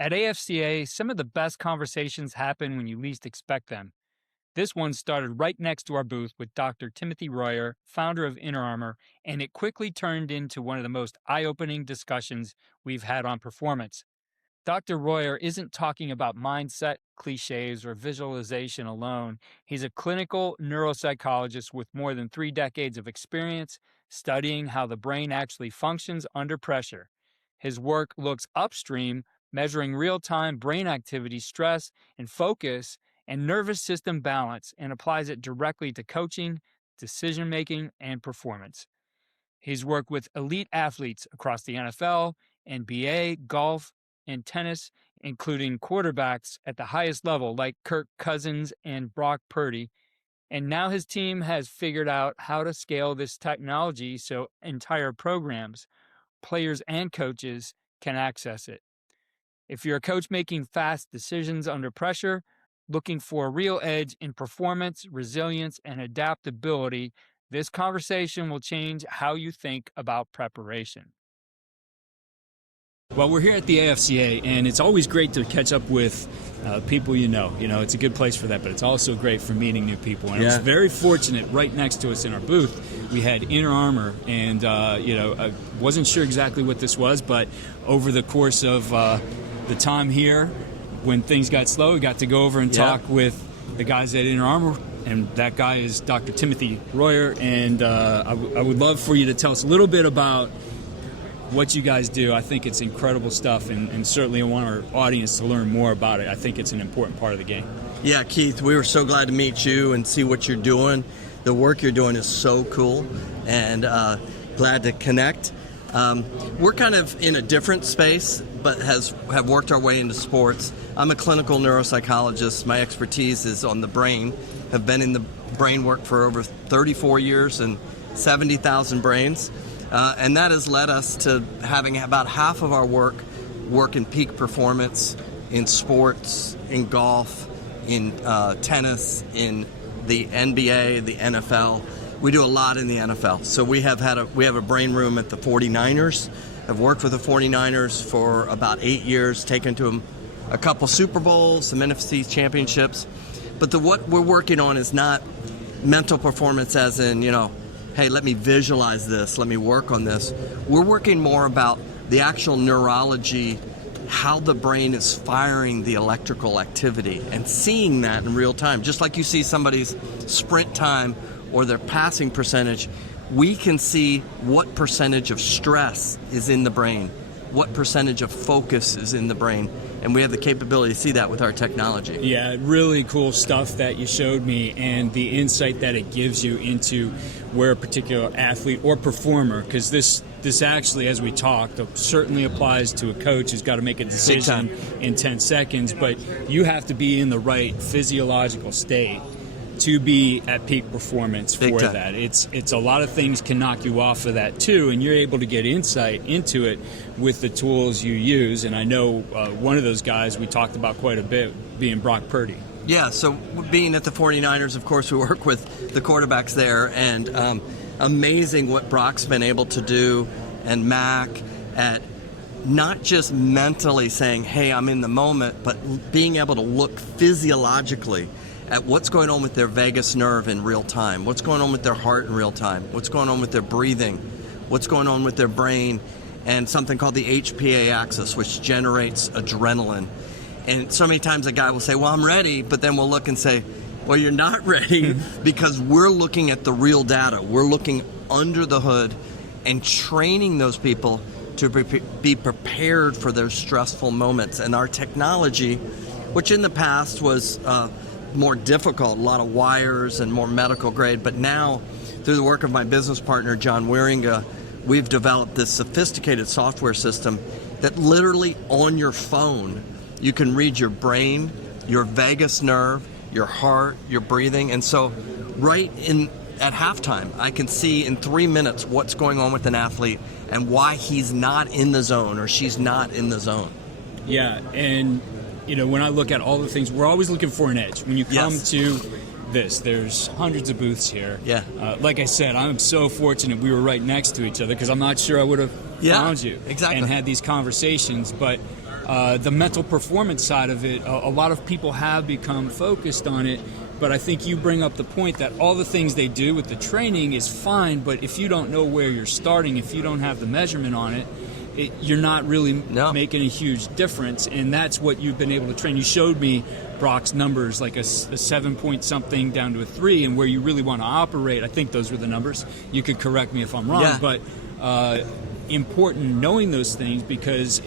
At AFCA, some of the best conversations happen when you least expect them. This one started right next to our booth with Dr. Timothy Royer, founder of Inner Armor, and it quickly turned into one of the most eye opening discussions we've had on performance. Dr. Royer isn't talking about mindset, cliches, or visualization alone. He's a clinical neuropsychologist with more than 3 decades of experience studying how the brain actually functions under pressure. His work looks upstream, measuring real time brain activity, stress, and focus, and nervous system balance, and applies it directly to coaching, decision making, and performance. He's worked with elite athletes across the NFL, NBA, golf, and tennis, including quarterbacks at the highest level like Kirk Cousins and Brock Purdy. And now his team has figured out how to scale this technology so entire programs, players, and coaches can access it. If you're a coach making fast decisions under pressure, looking for a real edge in performance, resilience, and adaptability, this conversation will change how you think about preparation. Well, we're here at the AFCA, and it's always great to catch up with people you know. You know, it's a good place for that, but it's also great for meeting new people. And I was very fortunate right next to us in our booth, we had Inner Armor, and, I wasn't sure exactly what this was, but over the course of the time here, when things got slow, we got to go over and talk with the guys at Inner Armor, and that guy is Dr. Timothy Royer, and I would love for you to tell us a little bit about what you guys do. I think it's incredible stuff, and certainly I want our audience to learn more about it. I think it's an important part of the game. Yeah, Keith, we were so glad to meet you and see what you're doing. The work you're doing is so cool, and glad to connect. We're kind of in a different space, but have worked our way into sports. I'm a clinical neuropsychologist. My expertise is on the brain. Have been in the brain work for over 34 years and 70,000 brains. And that has led us to having about half of our work in peak performance, in sports, in golf, in tennis, in the NBA, the NFL. We do a lot in the NFL. So we have a brain room at the 49ers. I've worked with the 49ers for about 8 years, taken to them a couple Super Bowls, some NFC championships. But what we're working on is not mental performance as in, hey, let me visualize this, let me work on this. We're working more about the actual neurology, how the brain is firing the electrical activity and seeing that in real time. Just like you see somebody's sprint time or their passing percentage, we can see what percentage of stress is in the brain, what percentage of focus is in the brain, and we have the capability to see that with our technology. Yeah, really cool stuff that you showed me, and the insight that it gives you into where a particular athlete or performer, because this actually, as we talked, certainly applies to a coach who's got to make a decision in 10 seconds, but you have to be in the right physiological state to be at peak performance for that. It's a lot of things can knock you off of that too, and you're able to get insight into it with the tools you use. And I know one of those guys we talked about quite a bit being Brock Purdy. Yeah, so being at the 49ers, of course, we work with the quarterbacks there, and amazing what Brock's been able to do, and Mac, at not just mentally saying, hey, I'm in the moment, but being able to look physiologically at what's going on with their vagus nerve in real time, what's going on with their heart in real time, what's going on with their breathing, what's going on with their brain, and something called the HPA axis, which generates adrenaline. And so many times a guy will say, well, I'm ready, but then we'll look and say, well, you're not ready, because we're looking at the real data. We're looking under the hood and training those people to be prepared for those stressful moments. And our technology, which in the past was more difficult, a lot of wires and more medical grade, but now through the work of my business partner John Wieringa, we've developed this sophisticated software system that literally on your phone you can read your brain, your vagus nerve, your heart, your breathing. And so at halftime I can see in 3 minutes what's going on with an athlete and why he's not in the zone or she's not in the zone. Yeah, and when I look at all the things, we're always looking for an edge. When you come to this, there's hundreds of booths here. Yeah. Like I said, I'm so fortunate we were right next to each other, because I'm not sure I would have found you exactly. and had these conversations. But The mental performance side of it, a lot of people have become focused on it, but I think you bring up the point that all the things they do with the training is fine, but if you don't know where you're starting, if you don't have the measurement on it, you're not really making a huge difference, and that's what you've been able to train. You showed me Brock's numbers, like a 7 point something down to a 3, and where you really want to operate. I think those were the numbers. You could correct me if I'm wrong, but important knowing those things, because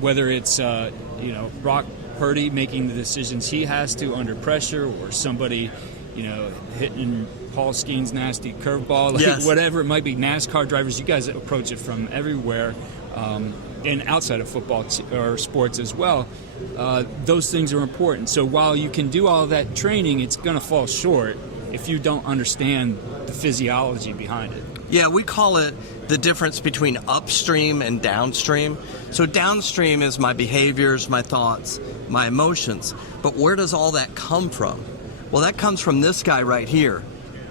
whether it's Brock Purdy making the decisions he has to under pressure, or somebody hitting Paul Skeen's nasty curveball, whatever it might be. NASCAR drivers, you guys approach it from everywhere, and outside of football or sports as well. Those things are important. So while you can do all of that training, it's going to fall short if you don't understand the physiology behind it. Yeah, we call it the difference between upstream and downstream. So downstream is my behaviors, my thoughts, my emotions. But where does all that come from? Well, that comes from this guy right here,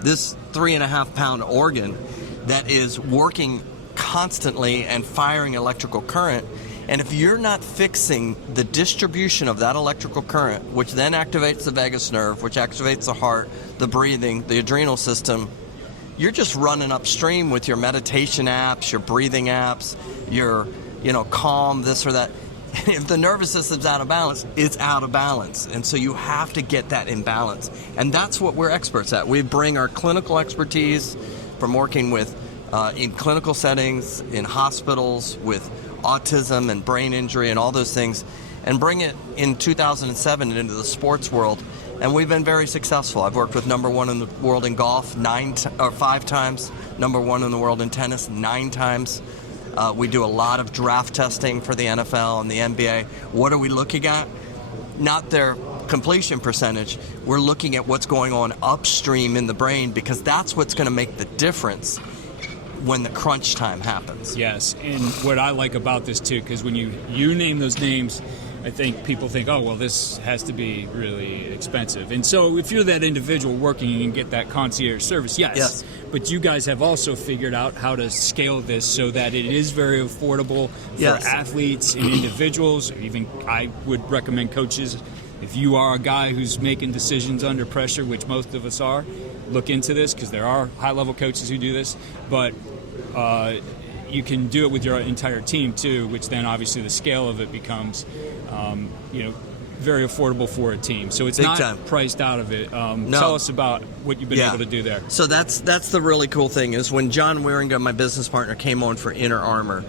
this 3.5-pound organ that is working constantly and firing electrical current. And if you're not fixing the distribution of that electrical current, which then activates the vagus nerve, which activates the heart, the breathing, the adrenal system, you're just running upstream with your meditation apps, your breathing apps, your, calm, this or that. If the nervous system's out of balance, it's out of balance. And so you have to get that in balance. And that's what we're experts at. We bring our clinical expertise from working with in clinical settings, in hospitals, with autism and brain injury and all those things, and bring it in 2007 into the sports world. And we've been very successful. I've worked with number 1 in the world in golf 5 times, number 1 in the world in tennis 9 times. We do a lot of draft testing for the NFL and the NBA. What are we looking at? Not their completion percentage. We're looking at what's going on upstream in the brain, because that's what's going to make the difference when the crunch time happens. Yes, and what I like about this too, because when you name those names, I think people think, oh, well, this has to be really expensive. And so if you're that individual working, you can get that concierge service, yes. But you guys have also figured out how to scale this so that it is very affordable for athletes and individuals. Even I would recommend coaches, if you are a guy who's making decisions under pressure, which most of us are, look into this, because there are high-level coaches who do this. But you can do it with your entire team too, which then obviously the scale of it becomes very affordable for a team. So it's not priced out of it. Tell us about what you've been able to do there. So that's the really cool thing, is when John Wieringa, my business partner, came on for Inner Armor,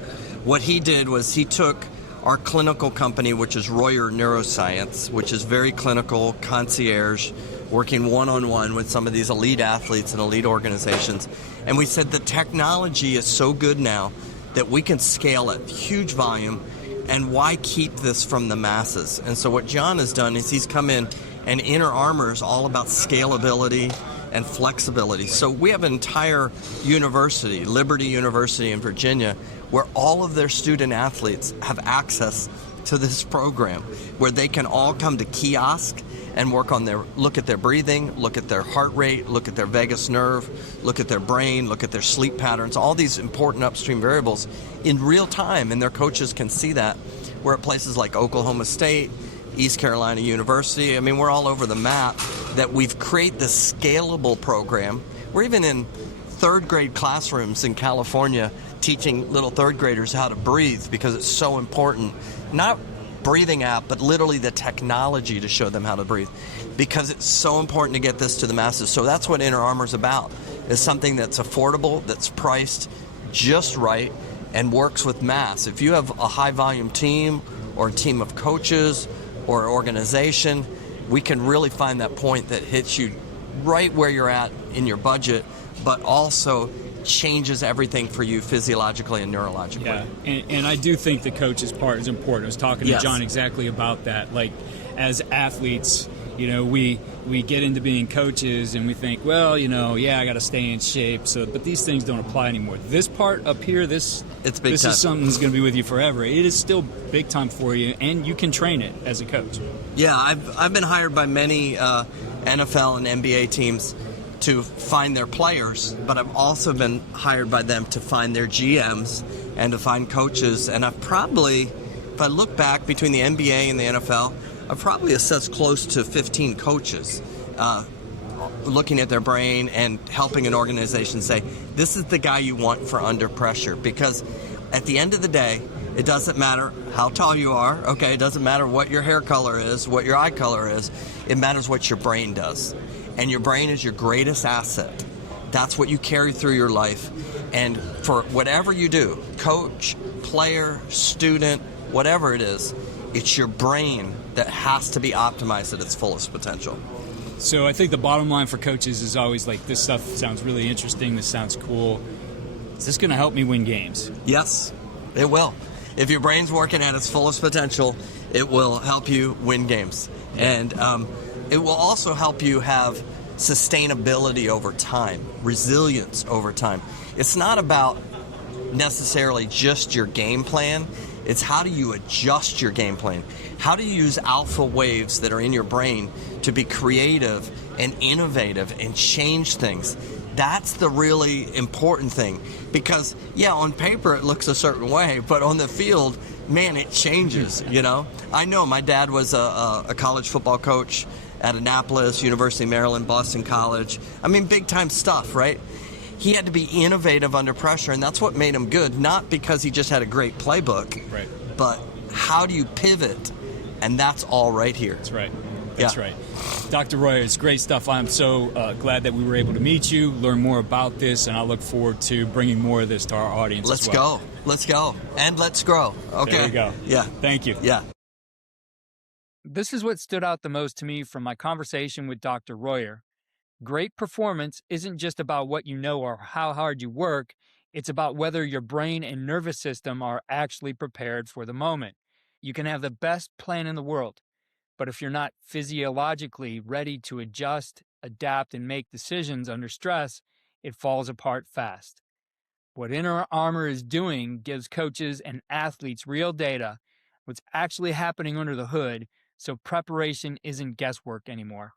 what he did was he took our clinical company, which is Royer Neuroscience, which is very clinical, concierge, working one-on-one with some of these elite athletes and elite organizations. And we said the technology is so good now that we can scale at huge volume, and why keep this from the masses? And so what John has done is he's come in, and Inner Armor is all about scalability and flexibility. So we have an entire university, Liberty University in Virginia, where all of their student athletes have access to this program, where they can all come to kiosk and look at their breathing, look at their heart rate, look at their vagus nerve, look at their brain, look at their sleep patterns, all these important upstream variables in real time, and their coaches can see that. We're at places like Oklahoma State, East Carolina University. I mean, we're all over the map, that we've created this scalable program. We're even in 3rd grade classrooms in California teaching little 3rd graders how to breathe, because it's so important. Not breathing app, but literally the technology to show them how to breathe, because it's so important to get this to the masses. So that's what Inner Armor is about, is something that's affordable, that's priced just right, and works with mass. If you have a high volume team or a team of coaches or organization, we can really find that point that hits you right where you're at in your budget, but also changes everything for you physiologically and neurologically. Yeah, and I do think the coach's part is important. I was talking to John exactly about that. Like, as athletes, we get into being coaches and we think, well, I got to stay in shape. But these things don't apply anymore. This part up here, this is something that's going to be with you forever. It is still big time for you, and you can train it as a coach. Yeah, I've been hired by many NFL and NBA teams to find their players, but I've also been hired by them to find their GMs and to find coaches. And I've probably if I look back between the NBA and the NFL, I've probably assessed close to 15 coaches looking at their brain and helping an organization say, this is the guy you want for under pressure. Because at the end of the day, it doesn't matter how tall you are, okay? It doesn't matter what your hair color is, what your eye color is. It matters what your brain does. And your brain is your greatest asset. That's what you carry through your life. And for whatever you do, coach, player, student, whatever it is, it's your brain that has to be optimized at its fullest potential. So I think the bottom line for coaches is always like, this stuff sounds really interesting, this sounds cool. Is this going to help me win games? Yes, it will. If your brain's working at its fullest potential, it will help you win games. And it will also help you have sustainability over time, resilience over time. It's not about necessarily just your game plan. It's how do you adjust your game plan? How do you use alpha waves that are in your brain to be creative and innovative and change things? That's the really important thing. Because, yeah, on paper it looks a certain way, but on the field, man, it changes, you know? I know my dad was a college football coach at Annapolis, University of Maryland, Boston College. I mean, big-time stuff, right? He had to be innovative under pressure, and that's what made him good, not because he just had a great playbook, right, but how do you pivot? And that's all right here. That's right. That's right. Dr. Royer, it's great stuff. I'm so glad that we were able to meet you, learn more about this, and I look forward to bringing more of this to our audience Let's as well. go. Let's go. And let's grow. Okay. There you go. Yeah. Thank you. Yeah. This is what stood out the most to me from my conversation with Dr. Royer. Great performance isn't just about what you know or how hard you work. It's about whether your brain and nervous system are actually prepared for the moment. You can have the best plan in the world, but if you're not physiologically ready to adjust, adapt, and make decisions under stress, it falls apart fast. What Inner Armor is doing gives coaches and athletes real data, what's actually happening under the hood, so preparation isn't guesswork anymore.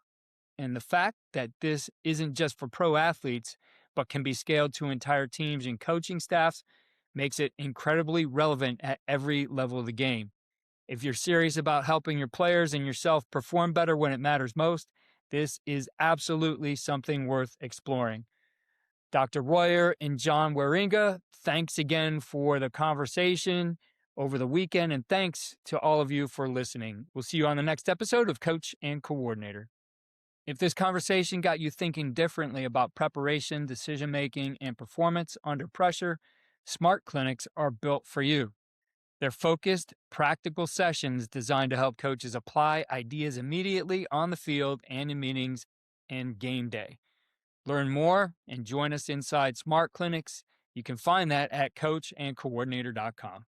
And the fact that this isn't just for pro athletes, but can be scaled to entire teams and coaching staffs makes it incredibly relevant at every level of the game. If you're serious about helping your players and yourself perform better when it matters most, this is absolutely something worth exploring. Dr. Royer and John Waringa, thanks again for the conversation over the weekend, and thanks to all of you for listening. We'll see you on the next episode of Coach and Coordinator. If this conversation got you thinking differently about preparation, decision-making, and performance under pressure, Smart Clinics are built for you. They're focused, practical sessions designed to help coaches apply ideas immediately on the field and in meetings and game day. Learn more and join us inside Smart Clinics. You can find that at coachandcoordinator.com.